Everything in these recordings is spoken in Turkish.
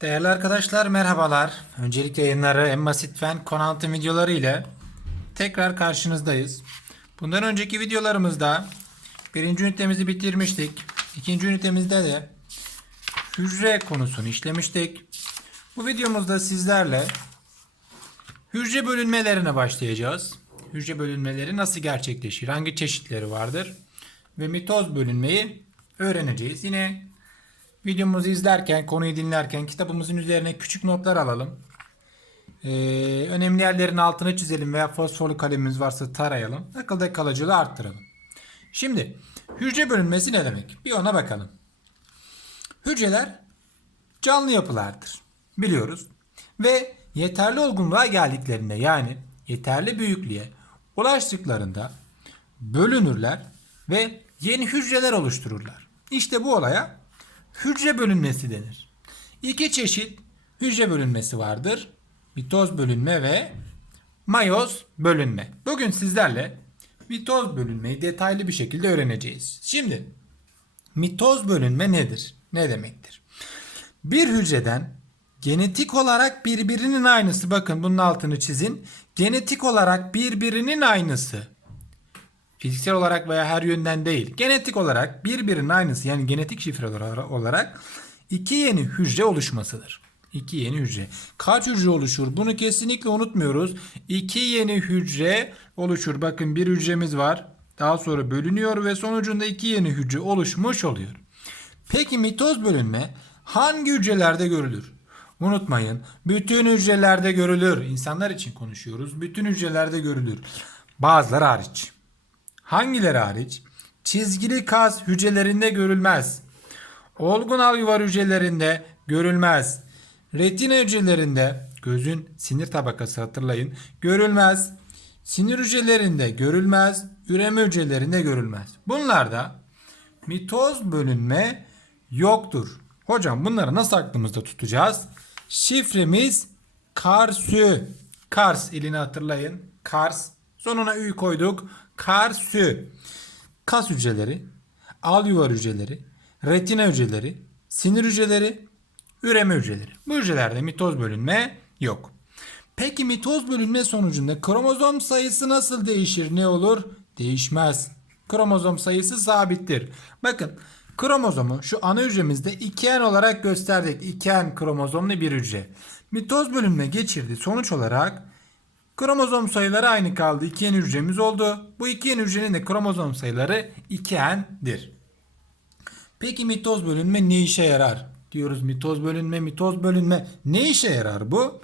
Değerli arkadaşlar merhabalar. Öncelikle yayınları en basit fen konu altı videoları ile tekrar karşınızdayız. Bundan önceki videolarımızda birinci ünitemizi bitirmiştik. İkinci ünitemizde de hücre konusunu işlemiştik. Bu videomuzda sizlerle hücre bölünmelerine başlayacağız. Hücre bölünmeleri nasıl gerçekleşir? Hangi çeşitleri vardır? Ve mitoz bölünmeyi öğreneceğiz. Yine Videomuzu izlerken, konuyu dinlerken kitabımızın üzerine küçük notlar alalım. Ee, önemli yerlerin altını çizelim veya fosforlu kalemimiz varsa tarayalım. Akılda kalıcılığı arttıralım. Şimdi hücre bölünmesi ne demek? Bir ona bakalım. Hücreler canlı yapılardır. Biliyoruz. Ve yeterli olgunluğa geldiklerinde yani yeterli büyüklüğe ulaştıklarında bölünürler ve yeni hücreler oluştururlar. İşte bu olaya hücre bölünmesi denir. İki çeşit hücre bölünmesi vardır. Mitoz bölünme ve mayoz bölünme. Bugün sizlerle mitoz bölünmeyi detaylı bir şekilde öğreneceğiz. Şimdi mitoz bölünme nedir? Ne demektir? Bir hücreden genetik olarak birbirinin aynısı bakın bunun altını çizin. Genetik olarak birbirinin aynısı fiziksel olarak veya her yönden değil, genetik olarak birbirinin aynısı yani genetik şifreler olarak iki yeni hücre oluşmasıdır. İki yeni hücre. Kaç hücre oluşur? Bunu kesinlikle unutmuyoruz. İki yeni hücre oluşur. Bakın bir hücremiz var. Daha sonra bölünüyor ve sonucunda iki yeni hücre oluşmuş oluyor. Peki mitoz bölünme hangi hücrelerde görülür? Unutmayın. Bütün hücrelerde görülür. İnsanlar için konuşuyoruz. Bütün hücrelerde görülür. Bazıları hariç. Hangileri hariç? Çizgili kas hücrelerinde görülmez. Olgun alüvar hücrelerinde görülmez. Retina hücrelerinde gözün sinir tabakası hatırlayın görülmez. Sinir hücrelerinde görülmez. Üreme hücrelerinde görülmez. Bunlarda mitoz bölünme yoktur. Hocam bunları nasıl aklımızda tutacağız? Şifremiz karsü. Kars ilini hatırlayın. Kars. Sonuna ü koyduk. Karsü. Kas hücreleri, alüvar hücreleri, retina hücreleri, sinir hücreleri, üreme hücreleri. Bu hücrelerde mitoz bölünme yok. Peki mitoz bölünme sonucunda kromozom sayısı nasıl değişir? Ne olur? Değişmez. Kromozom sayısı sabittir. Bakın kromozomu şu ana hücremizde 2N olarak gösterdik. 2N kromozomlu bir hücre. Mitoz bölünme geçirdi. Sonuç olarak Kromozom sayıları aynı kaldı. 2N hücremiz oldu. Bu 2N hücrenin de kromozom sayıları 2N'dir. Peki mitoz bölünme ne işe yarar? Diyoruz mitoz bölünme, mitoz bölünme. Ne işe yarar bu?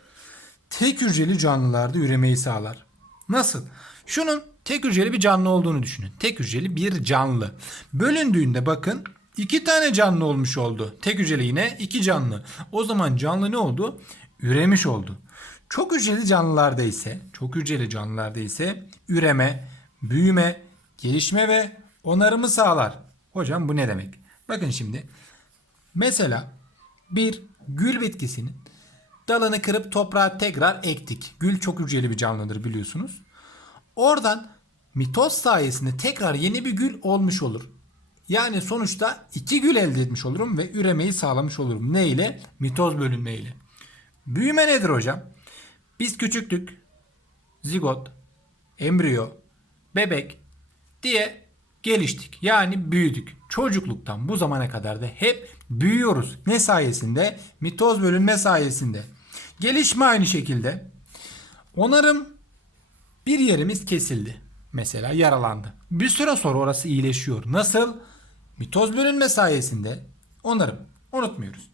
Tek hücreli canlılarda üremeyi sağlar. Nasıl? Şunun tek hücreli bir canlı olduğunu düşünün. Tek hücreli bir canlı. Bölündüğünde bakın iki tane canlı olmuş oldu. Tek hücreli yine iki canlı. O zaman canlı ne oldu? Üremiş oldu. Çok hücreli canlılarda ise, çok hücreli canlılarda ise üreme, büyüme, gelişme ve onarımı sağlar. Hocam bu ne demek? Bakın şimdi. Mesela bir gül bitkisinin dalını kırıp toprağa tekrar ektik. Gül çok hücreli bir canlıdır biliyorsunuz. Oradan mitoz sayesinde tekrar yeni bir gül olmuş olur. Yani sonuçta iki gül elde etmiş olurum ve üremeyi sağlamış olurum. Ne ile? Mitoz bölünme ile. Büyüme nedir hocam? Biz küçüktük. Zigot, embriyo, bebek diye geliştik. Yani büyüdük. Çocukluktan bu zamana kadar da hep büyüyoruz. Ne sayesinde? Mitoz bölünme sayesinde. Gelişme aynı şekilde. Onarım bir yerimiz kesildi. Mesela yaralandı. Bir süre sonra orası iyileşiyor. Nasıl? Mitoz bölünme sayesinde onarım. Unutmuyoruz.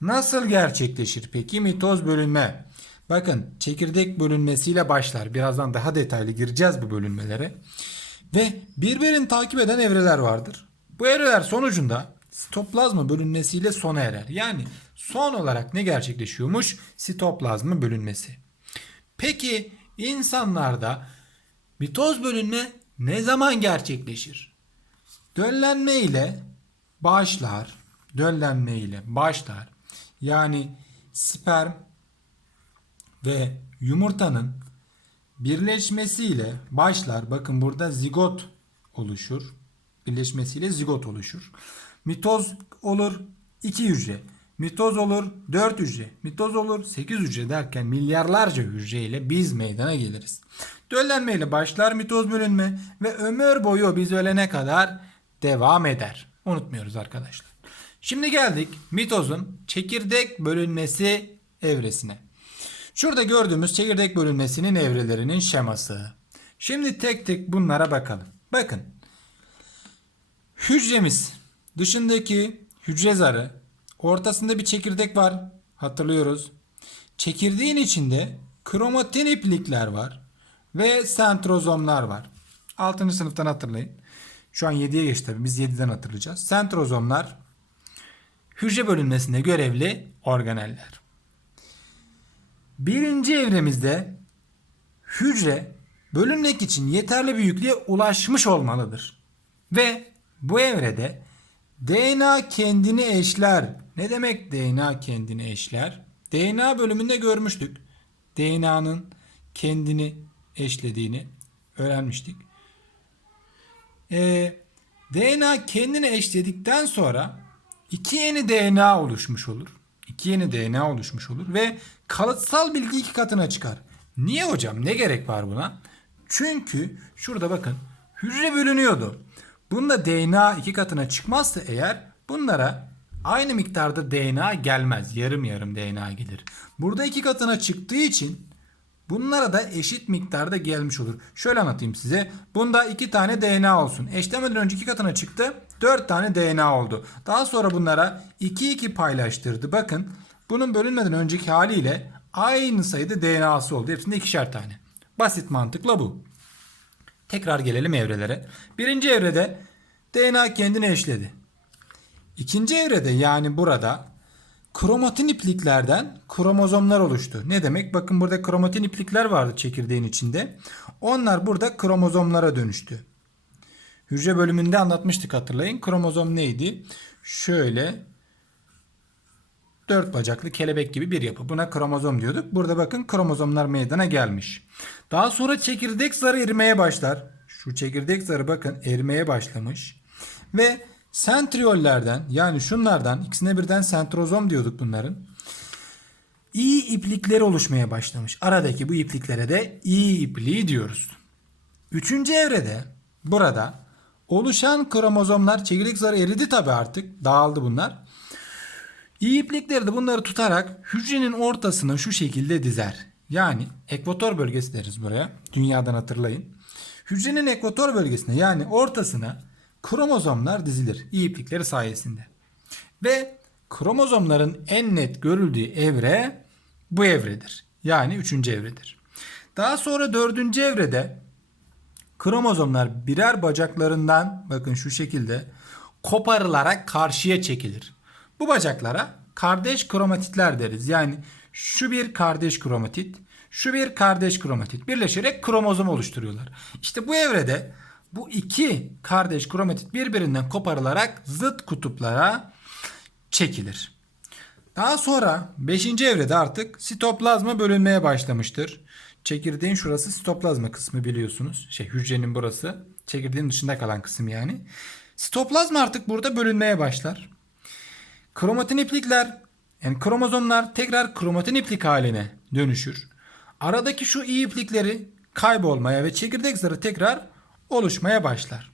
Nasıl gerçekleşir peki mitoz bölünme? Bakın çekirdek bölünmesiyle başlar. Birazdan daha detaylı gireceğiz bu bölünmelere. Ve birbirini takip eden evreler vardır. Bu evreler sonucunda sitoplazma bölünmesiyle sona erer. Yani son olarak ne gerçekleşiyormuş? Sitoplazma bölünmesi. Peki insanlarda mitoz bölünme ne zaman gerçekleşir? Döllenme ile başlar. Döllenme ile başlar. Yani sperm ve yumurtanın birleşmesiyle başlar. Bakın burada zigot oluşur. Birleşmesiyle zigot oluşur. Mitoz olur iki hücre. Mitoz olur 4 hücre. Mitoz olur 8 hücre derken milyarlarca hücreyle biz meydana geliriz. Döllenmeyle başlar mitoz bölünme ve ömür boyu biz ölene kadar devam eder. Unutmuyoruz arkadaşlar. Şimdi geldik mitozun çekirdek bölünmesi evresine. Şurada gördüğümüz çekirdek bölünmesinin evrelerinin şeması. Şimdi tek tek bunlara bakalım. Bakın. Hücremiz dışındaki hücre zarı ortasında bir çekirdek var. Hatırlıyoruz. Çekirdeğin içinde kromatin iplikler var ve sentrozomlar var. 6. sınıftan hatırlayın. Şu an 7'ye geçti tabii. Biz 7'den hatırlayacağız. Sentrozomlar hücre bölünmesinde görevli organeller. Birinci evremizde hücre bölünmek için yeterli büyüklüğe ulaşmış olmalıdır. Ve bu evrede DNA kendini eşler. Ne demek DNA kendini eşler? DNA bölümünde görmüştük. DNA'nın kendini eşlediğini öğrenmiştik. Ee, DNA kendini eşledikten sonra iki yeni DNA oluşmuş olur. İki yeni DNA oluşmuş olur ve kalıtsal bilgi iki katına çıkar. Niye hocam? Ne gerek var buna? Çünkü şurada bakın hücre bölünüyordu. Bunda DNA iki katına çıkmazsa eğer bunlara aynı miktarda DNA gelmez. Yarım yarım DNA gelir. Burada iki katına çıktığı için bunlara da eşit miktarda gelmiş olur. Şöyle anlatayım size. Bunda iki tane DNA olsun. Eşlemeden önce iki katına çıktı. Dört tane DNA oldu. Daha sonra bunlara 2 2 paylaştırdı. Bakın bunun bölünmeden önceki haliyle aynı sayıda DNA'sı oldu. Hepsinde ikişer tane. Basit mantıkla bu. Tekrar gelelim evrelere. Birinci evrede DNA kendini eşledi. İkinci evrede yani burada kromatin ipliklerden kromozomlar oluştu. Ne demek? Bakın burada kromatin iplikler vardı çekirdeğin içinde. Onlar burada kromozomlara dönüştü. Hücre bölümünde anlatmıştık hatırlayın. Kromozom neydi? Şöyle dört bacaklı kelebek gibi bir yapı. Buna kromozom diyorduk. Burada bakın kromozomlar meydana gelmiş. Daha sonra çekirdek zarı erimeye başlar. Şu çekirdek zarı bakın erimeye başlamış. Ve sentriyollerden yani şunlardan ikisine birden sentrozom diyorduk bunların. İyi iplikler oluşmaya başlamış. Aradaki bu ipliklere de iyi ipliği diyoruz. Üçüncü evrede burada oluşan kromozomlar çekirdek zarı eridi tabi artık dağıldı bunlar. İyi de bunları tutarak hücrenin ortasına şu şekilde dizer. Yani ekvator bölgesi deriz buraya. Dünyadan hatırlayın. Hücrenin ekvator bölgesine yani ortasına kromozomlar dizilir. İyi sayesinde. Ve kromozomların en net görüldüğü evre bu evredir. Yani üçüncü evredir. Daha sonra dördüncü evrede kromozomlar birer bacaklarından bakın şu şekilde koparılarak karşıya çekilir. Bu bacaklara kardeş kromatitler deriz. Yani şu bir kardeş kromatit, şu bir kardeş kromatit birleşerek kromozom oluşturuyorlar. İşte bu evrede bu iki kardeş kromatit birbirinden koparılarak zıt kutuplara çekilir. Daha sonra 5. evrede artık sitoplazma bölünmeye başlamıştır. Çekirdeğin şurası sitoplazma kısmı biliyorsunuz. Şey hücrenin burası. Çekirdeğin dışında kalan kısım yani. Sitoplazma artık burada bölünmeye başlar. Kromatin iplikler yani kromozomlar tekrar kromatin iplik haline dönüşür. Aradaki şu iyi iplikleri kaybolmaya ve çekirdek zarı tekrar oluşmaya başlar.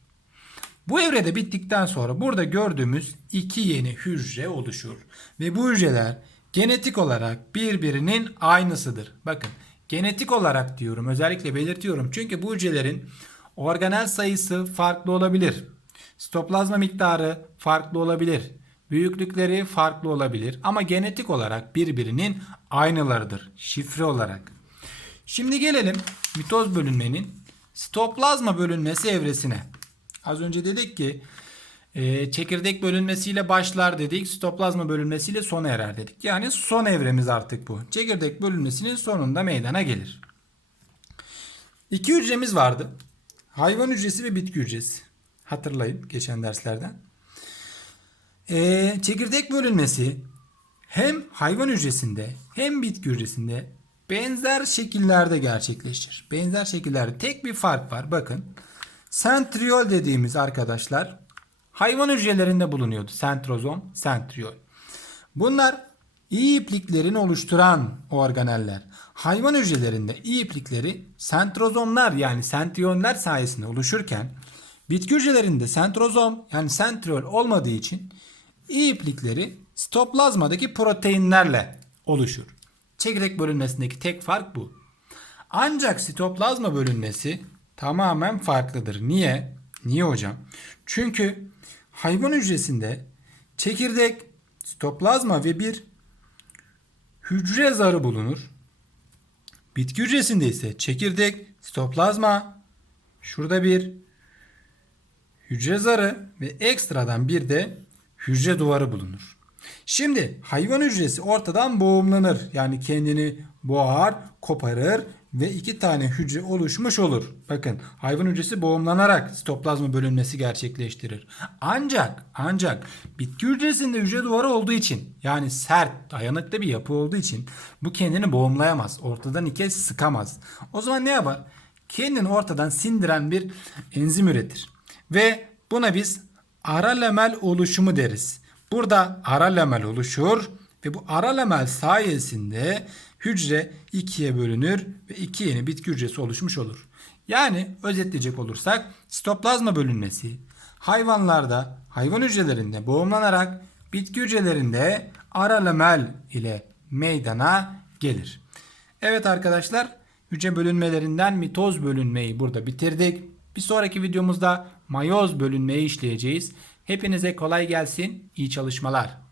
Bu evrede bittikten sonra burada gördüğümüz iki yeni hücre oluşur. Ve bu hücreler genetik olarak birbirinin aynısıdır. Bakın genetik olarak diyorum özellikle belirtiyorum. Çünkü bu hücrelerin organel sayısı farklı olabilir. Sitoplazma miktarı farklı olabilir. Büyüklükleri farklı olabilir ama genetik olarak birbirinin aynılarıdır şifre olarak. Şimdi gelelim mitoz bölünmenin sitoplazma bölünmesi evresine. Az önce dedik ki e, çekirdek bölünmesiyle başlar dedik. Sitoplazma bölünmesiyle sona erer dedik. Yani son evremiz artık bu. Çekirdek bölünmesinin sonunda meydana gelir. İki hücremiz vardı. Hayvan hücresi ve bitki hücresi. Hatırlayın geçen derslerden. Ee, çekirdek bölünmesi hem hayvan hücresinde hem bitki hücresinde benzer şekillerde gerçekleşir. Benzer şekillerde tek bir fark var. Bakın sentriol dediğimiz arkadaşlar hayvan hücrelerinde bulunuyordu. Sentrozom, sentriol. Bunlar iyi ipliklerini oluşturan organeller. Hayvan hücrelerinde iyi iplikleri sentrozomlar yani sentriyonlar sayesinde oluşurken bitki hücrelerinde sentrozom yani sentriol olmadığı için iyi iplikleri sitoplazmadaki proteinlerle oluşur. Çekirdek bölünmesindeki tek fark bu. Ancak sitoplazma bölünmesi tamamen farklıdır. Niye? Niye hocam? Çünkü hayvan hücresinde çekirdek, sitoplazma ve bir hücre zarı bulunur. Bitki hücresinde ise çekirdek, sitoplazma, şurada bir hücre zarı ve ekstradan bir de hücre duvarı bulunur. Şimdi hayvan hücresi ortadan boğumlanır. Yani kendini boğar, koparır ve iki tane hücre oluşmuş olur. Bakın hayvan hücresi boğumlanarak sitoplazma bölünmesi gerçekleştirir. Ancak ancak bitki hücresinde hücre duvarı olduğu için yani sert, dayanıklı bir yapı olduğu için bu kendini boğumlayamaz. Ortadan ikiye sıkamaz. O zaman ne yapar? Kendini ortadan sindiren bir enzim üretir. Ve buna biz ara lamel oluşumu deriz. Burada ara lamel oluşur ve bu ara lamel sayesinde hücre ikiye bölünür ve iki yeni bitki hücresi oluşmuş olur. Yani özetleyecek olursak sitoplazma bölünmesi hayvanlarda hayvan hücrelerinde boğumlanarak bitki hücrelerinde ara lamel ile meydana gelir. Evet arkadaşlar hücre bölünmelerinden mitoz bölünmeyi burada bitirdik. Bir sonraki videomuzda mayoz bölünmeyi işleyeceğiz. Hepinize kolay gelsin. İyi çalışmalar.